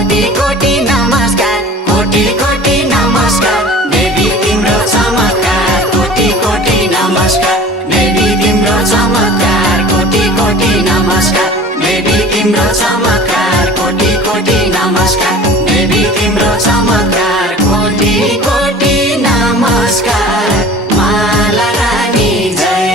कोटी कोटी नमस्कार, कोटी कोटी नमस्कार देवी तिम्रो चमत्कार, कोटी कोटी नमस्कार देवी तिम्रो चमत्कार, कोटी कोटी नमस्कार देवी तिम्रो चमत्कार, कोटी कोटी नमस्कार देवी तिम्रो चमत्कार, कोटी कोटी नमस्कार माला रानी जय।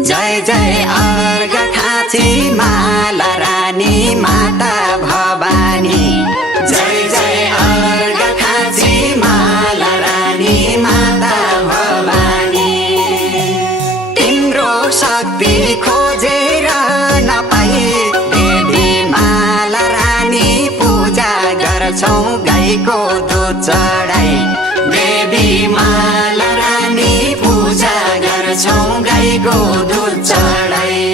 जय जय अर्घखाँची माला रानी माता भवानी, जय जय अर्घखाँची माला रानी माता भवानी। तिम्रो शक्ति खोजेर नपाई देवी माला रानी पूजा गर्छौं गाईको दुध चढाई, देवी माला रानी पूजा गर्छौं गाईको दुध चढाई।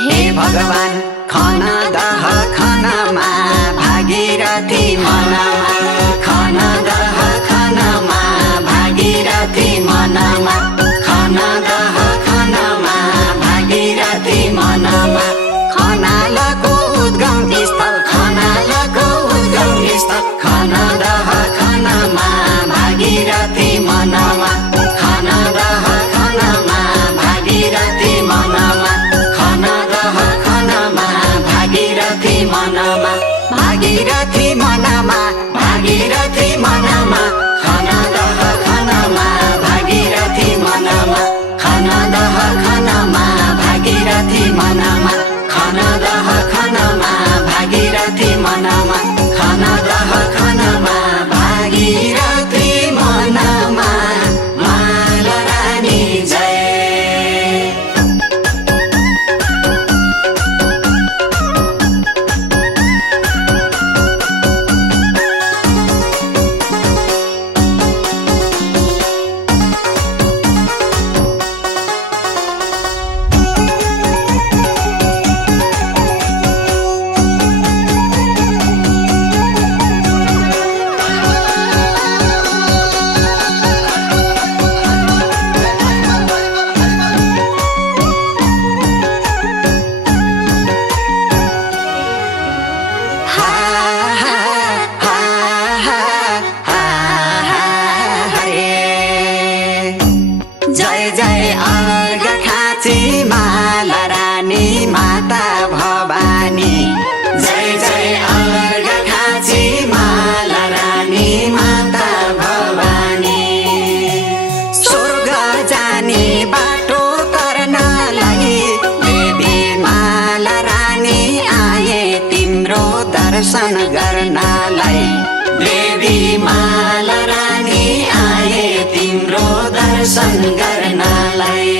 हे भगवान खन दह खनमा भागीरथी मनमा, खन दह खनमा भागीरथी मनमा, खन दह खनमा भागीरथी मनमा। खनालको उद्गम स्थल, खनालको उद्गम स्थल, खन दह खनमा भागीरथी मनमा, खन दह खनमा भागीरथी मनमा, खन दह खनमा भागीरथी मनमा, भागीरथी मनमा, भागीरथी मनमा, खन दह खनमा भागीरथी मनमा, खन दह खनमा भागीरथी मनमा, खन दह खनमा भागीरथी मनमा, खन दह खनमा भागीरथी मनमा माला रानी जय। जय जय अर्घखाँची माला रानी माता भवानी, जय जय अर्घखाँची माला रानी माता भवानी। स्वर्ग जाने बाटो तर्नलाई देवी माला रानी आए तिम्रो दर्शन गर्नलाई, देवी माला रानी आए तिम्रो दर्शन गर्नलाई।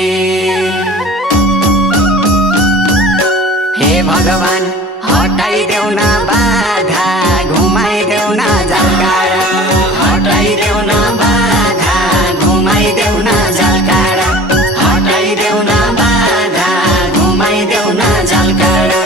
हे भगवान हटाइदेऊ न बाधा, घुमाइदेऊ न जलकारा, हटाइदेऊ न बाधा, घुमाइदेऊ न जलकारा, हटाइदेऊ न बाधा, घुमाइदेऊ न जलकारा।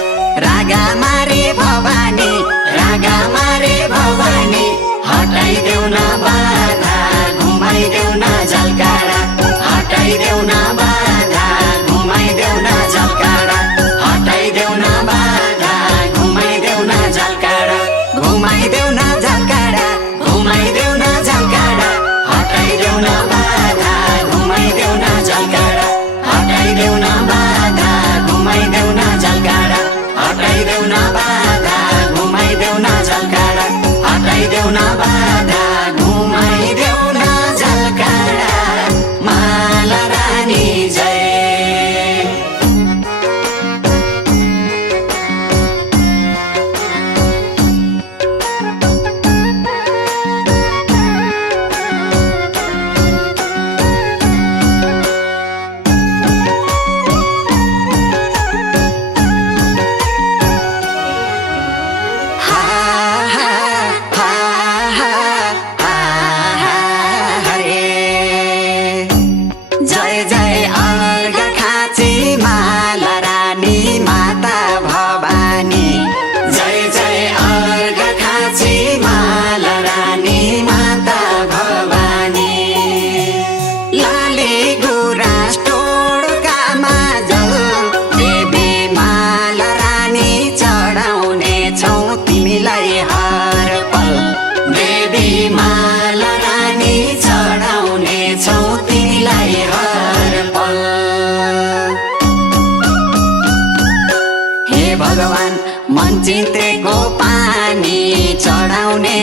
रागा मारे भवानी, रागा मारे भवानी, हटाइदेऊ न बाधा, घुमाइदेऊ न जलकारा, हटाइदेऊ न बाधा, घुमाइदेऊ न जलकारा, हटाइदेऊ न बाधा, घुमाइदेऊ न जलकारा, घुमाइदेऊ न जलकारा, घुमाइदेऊ न जलकारा, हटाइदेऊ न बाधा, घुमाइदेऊ न जलकारा, हटाइदेऊ न बाधा, घुमाइदेऊ न जलकारा, हटाइदेऊ न बाधा, घुमाइदेऊ न जलकारा, हटाइदेऊ न बाधा, घुमाइदेऊ न जलकारा माला रानी जय।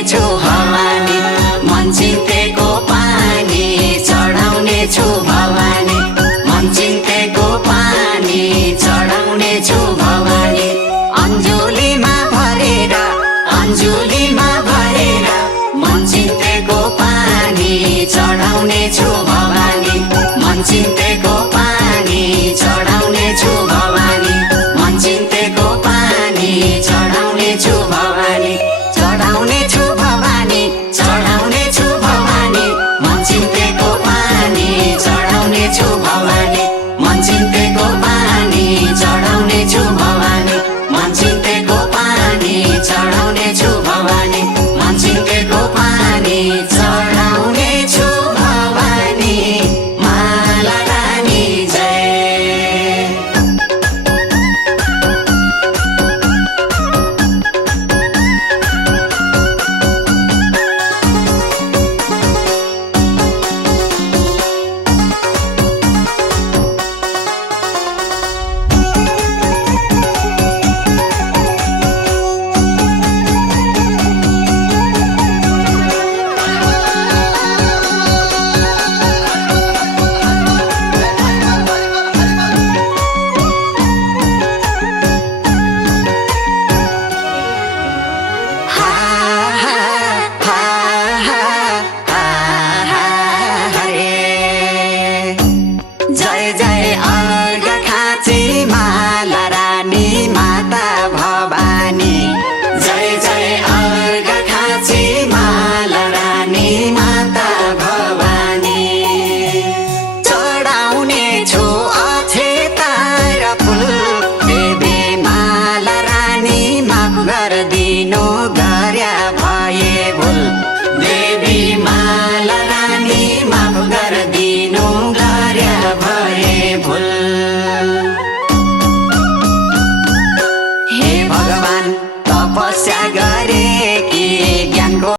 छु भवानी मन चिन्तेको पानी चढाउने छु भवानी मन चिन्तेको पानी चढाउने छु भवानी अन्जुलीमा भरेर मन चिन्तेको पानी चढाउने छु भवानी मन चिन्तेको पानी चढाउने छु भवानी मन चिन्तेको पानी चढाउने छु भवानी चढाउने छु भवानी चढाउने छु भवानी मन चिन्तेको पानी चढाउने छु भवानी मन चिन्तेको पानी चढाउने छु भवानी मन चिन्तेको पानी चढाउने छु भवानी मन चिन्तेको पानी चढाउने छु भवानी माला रानी जय। जय जय अर्घ खाँची माला रानी माता भवानी जय जय अर्घ खाँची माला रानी माता भवानी चढाउने छु अक्षता र फुल देवी माला रानी माफ गरिदिनु गर्या भए भुल देवी माला रानी माफ गरिदिनु गर्या भए भुल हे भगवान तपस्या गरे